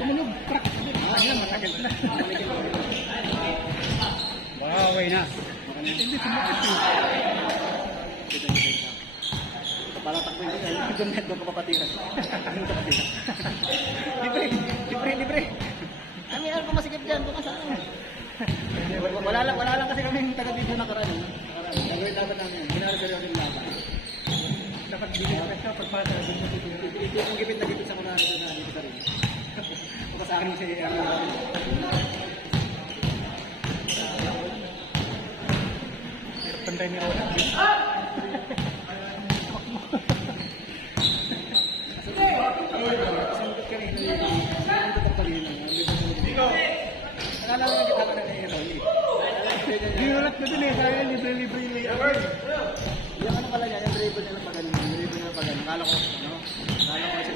Tumunog, crack. Ayan, matagal na. Baka okay na. Hindi, sumakit eh. Para takbo yun. Doon na doon ka papatira. Doon ka papatira. Libre. Ay, may alpo masigip dyan. Doon ka saan. Wala lang kasi kami yung taga-video na karaan. Nagawin dapat namin. Ginala-seryoso yung laban. Dapat bigyan ka siya pagpata. Ito yung gipit na gipit sa kunwari doon na dito sa rin. Baka sa akin si Pantay ni Roda. Sandot ka rin. Sandot ka rin. Nakala mo kita ka na ni Rolly. Ginulat ko din eh. Kaya libre-libre yung layout. Yung ano pala yan, yung dribble nila pag ganun. Dribble nila pag ganun. Kala ko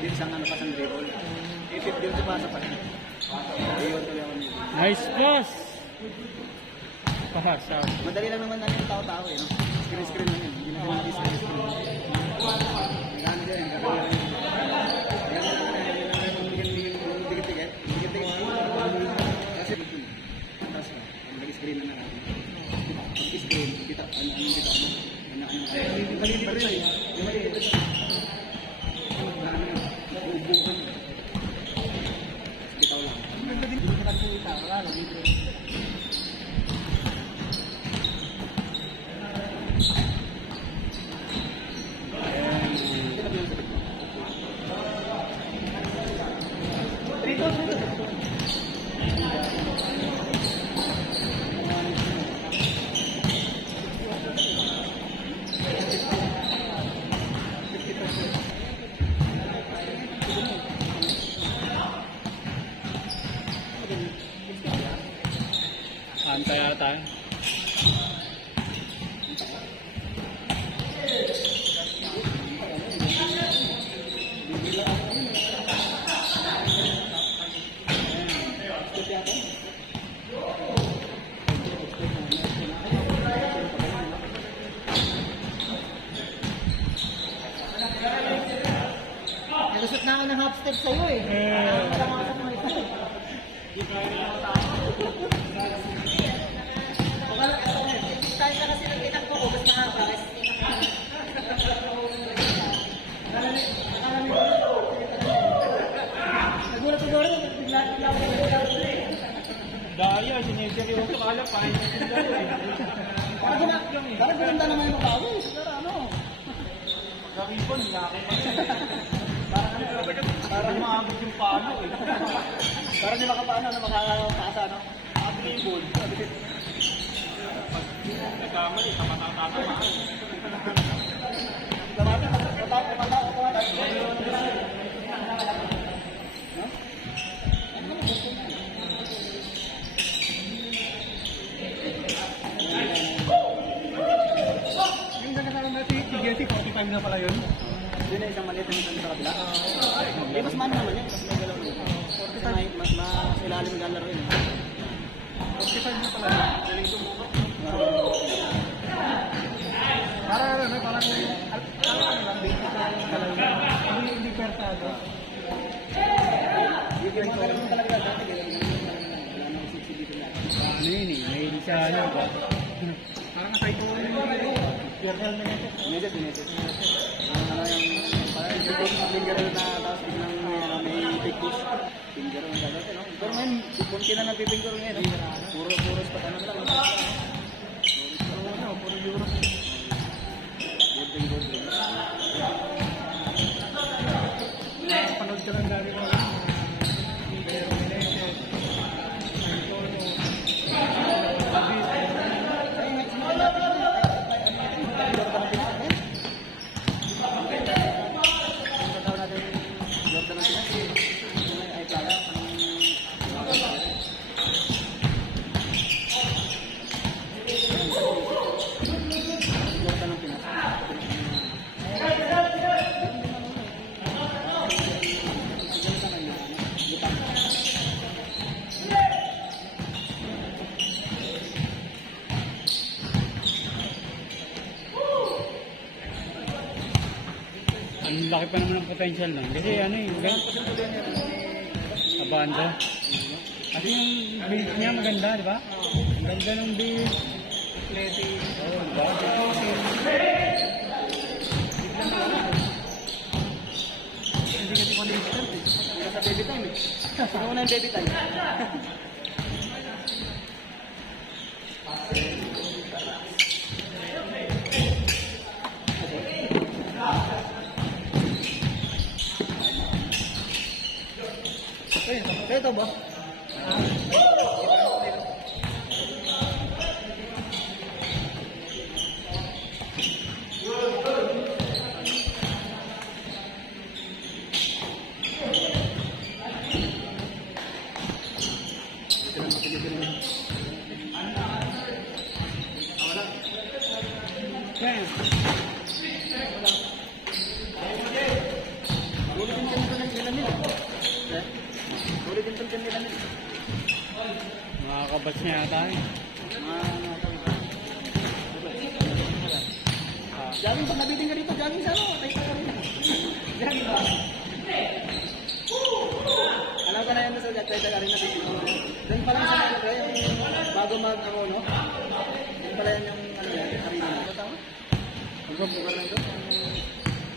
isang ano pa sa dribble. Ipit yun sa pasa pa. Ayun tuloy ako nito. Nice pass! Pass out. Madali lang naman yung tao-tao eh. No? Screen lang yun. Hindi na naman screen. Gano'n din. Kasi screen na natin. Pag-screen, kita maliit pa rin eh. Yung maliit pa rin. Bubukan. Bitaw lang. Hindi ko nakikita. Wala lang. Antay ata eh. Nalusot na ako ng half step sa'yo eh. Tayo na kasi ng inak ko, basta nga ba? Nagulat ko doon, bigla ako Daya, sinedya yung sukala pa. parang ganda naman yung makawin. Siguro ano? Garipon, parang maabot yung pano eh. Parang di makapaano na makakasa, no? Upgrade. Nagkamali, tama-tama. Yung nagkakaroon natin, TGT, 45 na pala yun. Yun na isang maliit na sa kabila. Mas man naman yun, mas may galaw yun. Mas ilalim ng laro yun. 45 na pala yun. Galing sumuko. Parang ano lang, hindi persado. Yung mga galaw talaga dati, galaw ng siksi dito na. Ano yun eh, may isa ano ba? Parang asay ko yun yung Pierre na ito. Medyo. Ano yung, parang yung finger na tapos biglang may big push. Finger yung gagawin, no? Pero ngayon, kunti na nagpipingur ngayon, no? Puro spot ano lang. Puro Euro. Good ring. Panood ka lang dali ko. Pero Menezes, ang laki pa naman ng potential nun. Kasi ano eh, bando. Kasi yung build niya maganda, di ba? Ang ganda ng build. Athletic. Oo, di ba? Hindi kasi consistent eh. Hindi ka sa baby time eh. Sino muna yung baby time? Ito ba? Yan. Ulitin ka nila nila. Ulitin ka nila nila. Makakabats niya yata eh. Jogging, pag nabitin ka dito, jogging sa ano? Tayo ka rin. Jogging ba? Alam ko na yan sa tayo ka rin nabitin. Doon pa lang sa mga kayo, bago mag-ako, no? Doon pala yan yung, ano yan, arena. Ano tama? Pagbabukan lang doon.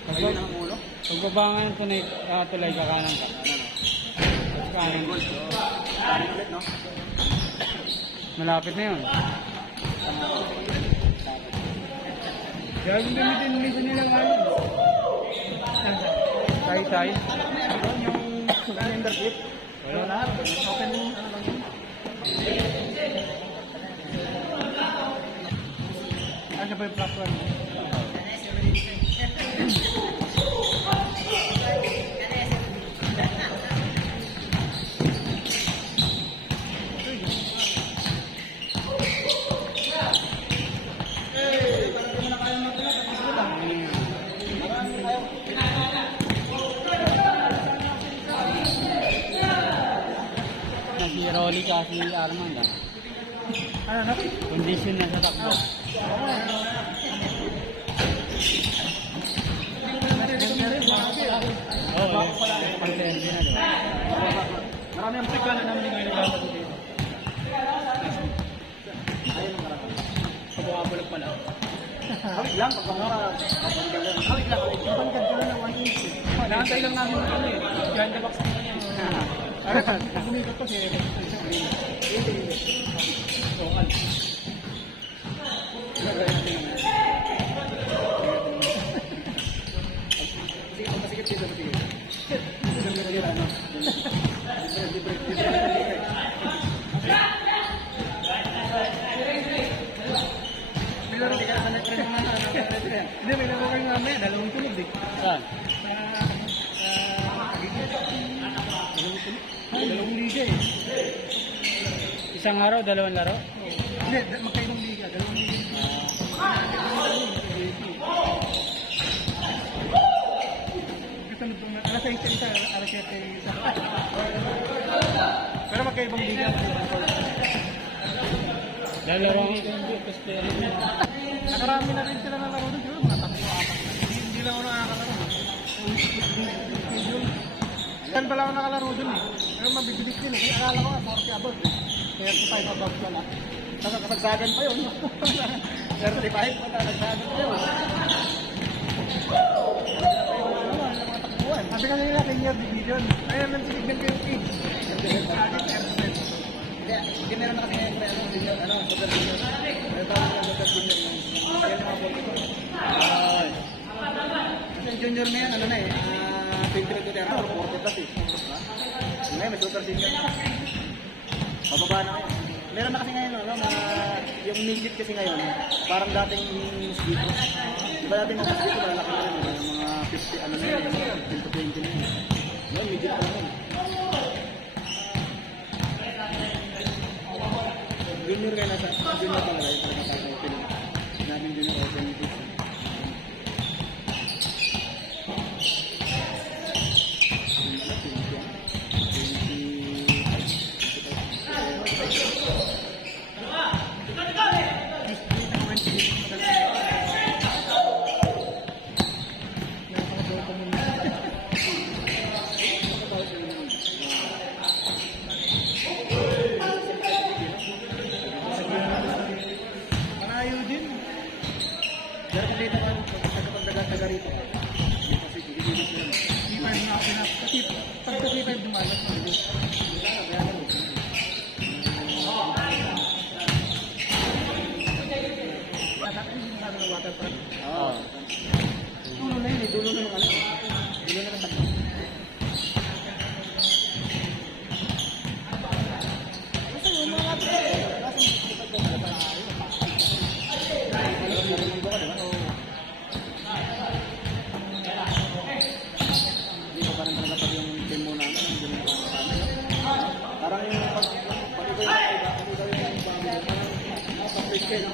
Kayo na ang ulo. Pagbabangan tulay ka kanan ka. Kanan. Kanin ulit, no? Malapit na yun. Gagawin gamitin minsan nilang ano. Tay-tay. Yung calendar kit. Wala lahat. Open yung ano lang yun. Ano ba yung plus one? Si Rolly kasi Armand ah. Ano na? Condition na sa takbo. Oo, pang-tendy na diba? Marami ang pika na namin ngayon naglalaro dito. Ayun ang marami. Pagkakabulag pala. Hawig lang, pagkakara. Hawig lang. Pagkakara ka na 1 inch. Nakantay lang namin na kami. Behind the box naman yan. Sumikat pa siya. Hindi. Sokal. Masikip dito, masikip. Laro di ka na nag-trend naman. Hindi, may laro kayo mamaya. Dalawang tulog eh. Saan? Dalawang liga eh. Isang araw, dalawang laro? Hindi, magkaibang liga. Dalawang liga. Gusto mo itong alas 6 isa, alas 7 isa. Pero magkaibang liga. Dalawang Nakarami na rin sila na laro doon. Siguro mga 3-4. Hindi lang ako nakakalaro. Yan pala ako nakalaro doon eh. Pero mabibilis din eh. Akala ko 40 above eh. 35 above pala. Tapos kasagsagan pa yun. 35 pa kasagsagan pa yun. Sabi kasi nila 10 year division. Ayun lang sinignan ko yung age. Hindi meron na kasi ngayon ano, super junior. Meron pa ako super junior. Kaya mga ball ko. Kasi junior na yan, ano na eh. 23 to 40 plus eh. Ngayon may super junior na. Pababa na ngayon. Meron na kasi ngayon, ano, yung midget kasi ngayon, parang dating mosquito. Diba dating mosquito, malalaki na yun. Mga 50, ano na yun, 10 to 20 na yun. Ngayon, midget pa lang yun. Junior kayo nasa, junior pa lang, yung pagkakasal namin junior o 20. malas na ito. Oo. Dulo na yun eh, dulo na yung ano. Dulo na ng takbo. Kasi yung mga hindi ko parang talaga yung team muna na hindi mo nakakasama. Parang yung pag ikaw yung pag-play kayo.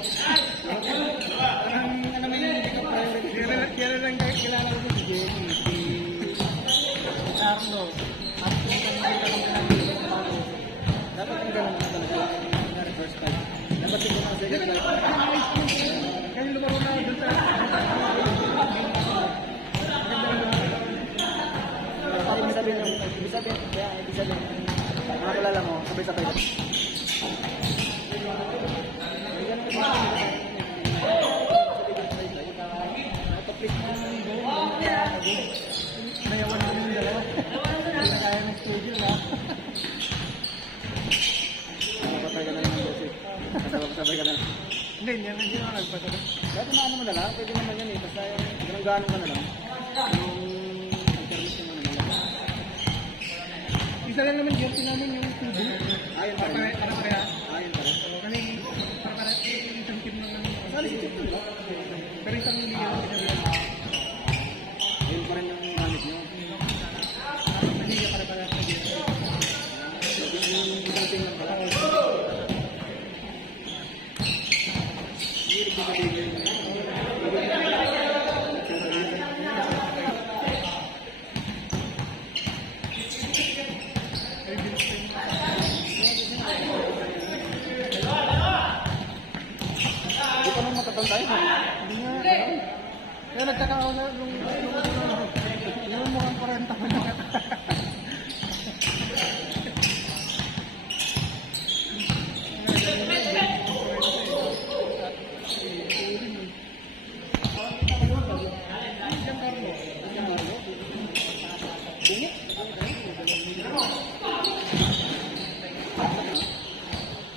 Parang ano may hindi ka priority. Kaya lang kilala ko si Jenny, si Arno. At kung kanina kang pinag-iwan ako. Dapat ang ganun na talaga. Yung first time. Dapat yung mga second life. Kaya lumaro na ako dun sa... Ibig sabihin, mga kilala mo, sabay-sabay. Nakaplik na yung buong nayawan namin yung dalawa. Hindi na kaya ng schedule ha. Nakapatay ka na lang ng boses. Sabay ka na lang. Hindi, yan na din ako nagpasabay. Dati na ano mo na lang, pwede naman yan eh. Basta yung ganun-ganon ka na lang. Yung permission mo na lang. Isa lang naman duty namin yung TV. Ayun pa rin. Para-pareha. Ayun pa rin. Kasi para-pareha isang team ng ano. Sali si Chip diba? Pero isang hindi yan. Ayun pa rin yung gamit nyo. Hindi yung para-pareha sa duty. Yung isang team lang pala. Hilig ko sabihin. Di pa nung matatang tayo. Hindi nga. Kaya nagtaka ako na yung mukhang parang tama na.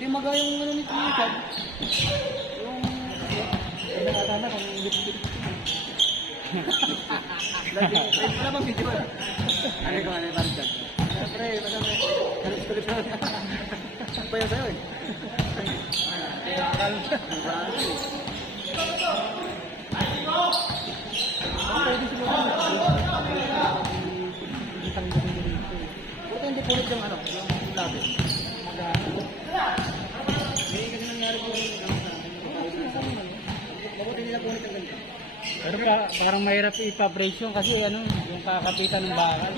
Di maga yung ano ni Tumikad. Yung... Hindi nga tama kung lip-lip. Wala bang video? Ano ko, ano yung barcad? Siyempre, madami. Galit-galit na. Payaw sa'yo eh. Akal. Pwede siguro. Isang gabi dito. Buti hindi pulit yung ano, yung labi. May kasi nangyari po yung mabuti nila pulit ang ganito. Pero parang mahirap ipa-brace yun kasi ano, yung kakapitan ng bakal.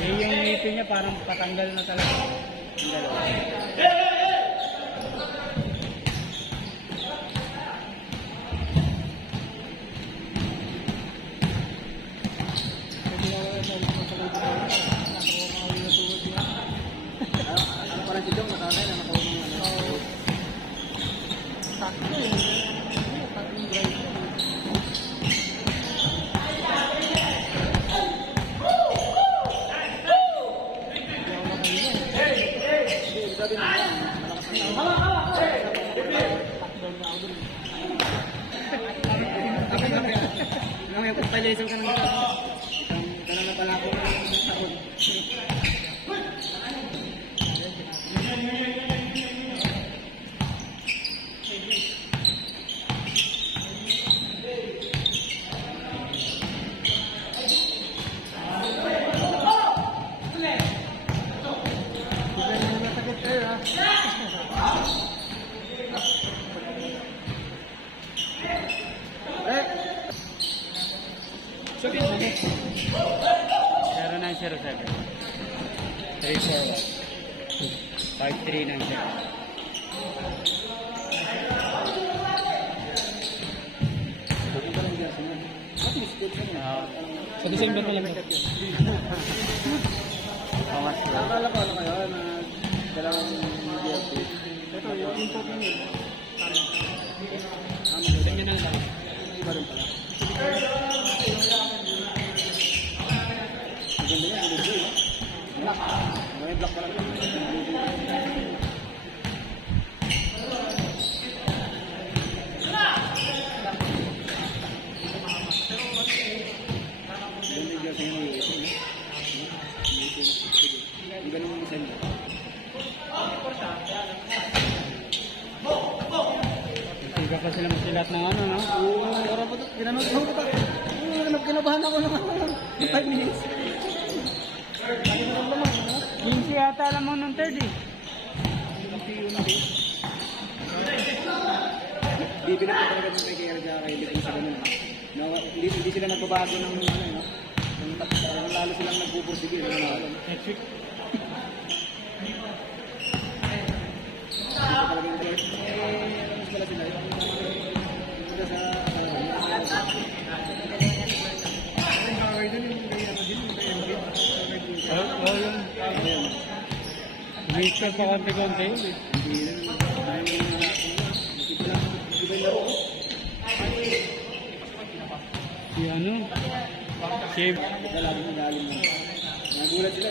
Eh yung ngipin niya parang patanggal na talaga. Yung dalawa. Ano parang si Jong, nasanay na nakauwi ng ano. Sakto eh. Sakto yung drive. Hindi, sabi na malakas na. Yung pagpalisan ka ng gano'n na pala ako ng taon. Masakit kayo ha. Sabi mo, 0907 341 5397. bakit ba lang jersey mo? At least good ka niya. Sa December na lang ito. Akala ko ano kayo na dalawang jersey. Ito, yung import nyo yun. Maganda. na lang. Iba rin pala. Maganda yan, libre. Black. May block pa lang. Ganun yung sa'yo ng isin, no? Yung ganun yung isin. Tiga pa sila masilat ng ano, no? Oo, oras pa ito. Ginanong ko pa. Kinabahan ako naman. 5 minutes. Hindi yata alam mo nung third eh. Bibili ko talaga ng kay Erja kay Litin sa ganun. No, hindi sila nagbabago ng ano, no? Lalo silang nagpupursige, no? Next week. Talagang mas pala sila. Yung sa Oh, yun. Umiikot pa konti-konti. Si ano? Si... Lagi magaling mo. Nagulat sila.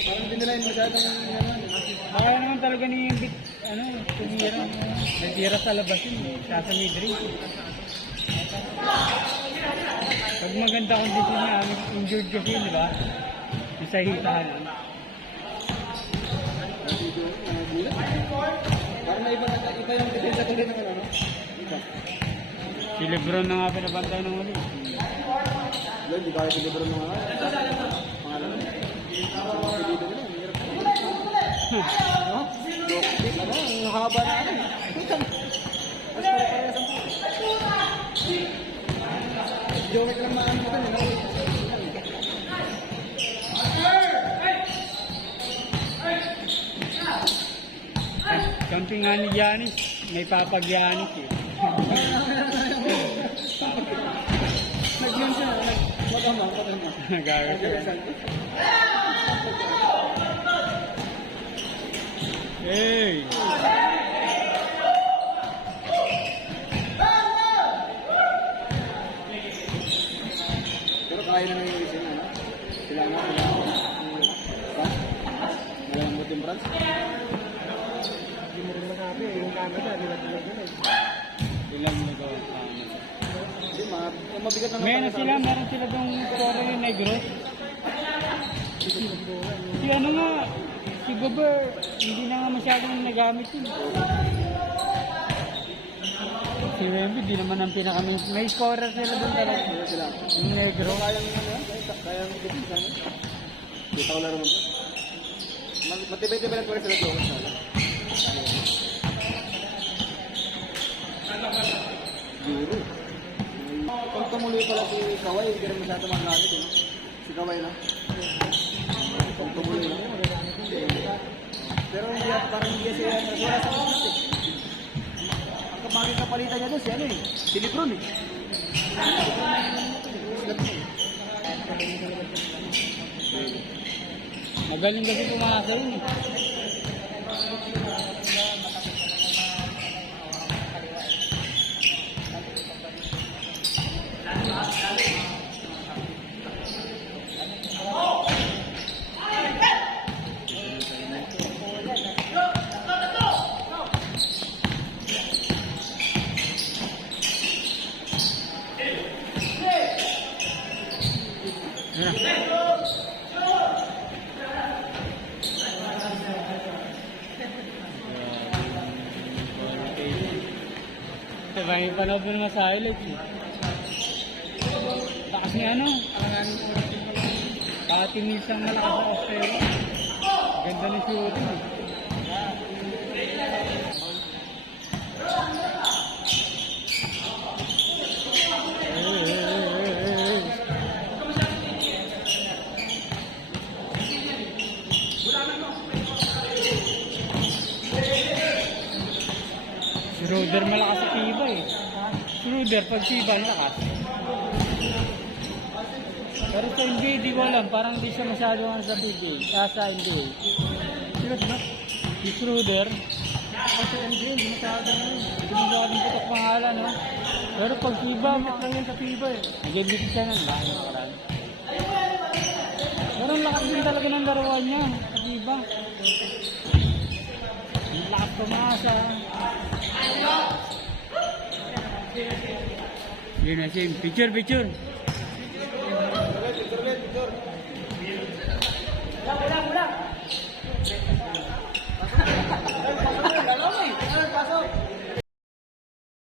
Parang hindi nila yung masyadong Baka naman talaga ni Bit, ano, tumira. Nagtira sa labas yun. Sa midrange. Pag maganda kondisyon niya, injured kasi yun, di ba? Yung sa hitahan. nagulat. Parang may iba yung depensa tuloy ng ano. Iba. Si Lebron na nga pinabantay ng uli. Yun, di ba yung Lebron ng ano? Pangalan mo? Pilido nila, mahirap. No? Ano? Ang haba na ano. Mas pare-parehas ang Jowet lang maano mo kan, Kampi nga ni Giannis, may papag Giannis eh. Nag-yun siya, mag-amang, patay. Nagagat siya. Hey! Pero kaya na yung reason, ano? Sila nga, malambot yung France. Hindi mo rin masabi, yung Canada, di ba talaga na Ilang nagawa. Hindi, mabigat na Meron sila, meron sila dong scorer yung Negros. Si ano nga, si Gober, hindi na nga masyadong nagamit yun. Si Wemby, di naman ang pinaka may scorer sila doon talaga. Kaya sila. Yung Negro. Kayang ano yan, kayang defense, ano? Kita ko lang naman po. Matibay-tibay lang ko rin sila doon. Guru. Kung tumuloy pala si Kawai, hindi rin masyado magamit, eh, no? Si Kawai, no? Kung tumuloy na. Pero hindi, parang hindi siya, wala sa mga eh. Ang kapagin kapalitan niya doon, si ano eh, si Lebron eh. Magaling kasi pumasa yun eh. Diba, yung panood mo naman sa highlights eh. Lakas ni ano, Pati Milsang malakas sa Australia. Ganda ng shooting eh. Si Ruder malakas sa Tiba eh. Si Ruder pag Tiba lakas. Pero sa NBA di ko alam, parang hindi siya masyado sa PGA, sa NBA. Sino ba? Si Ruder, Sa NBA, hindi masyado na yun. hindi mo masyadong putok pangalan, no? Pero pag Tiba, Lang yan sa FIBA eh. nag-edit siya ng bahay nakaraan. Pero ang lakas din talaga ng laruan niya. iba. Ang lakas tumasa. Yun na, Sim. Picture, picture.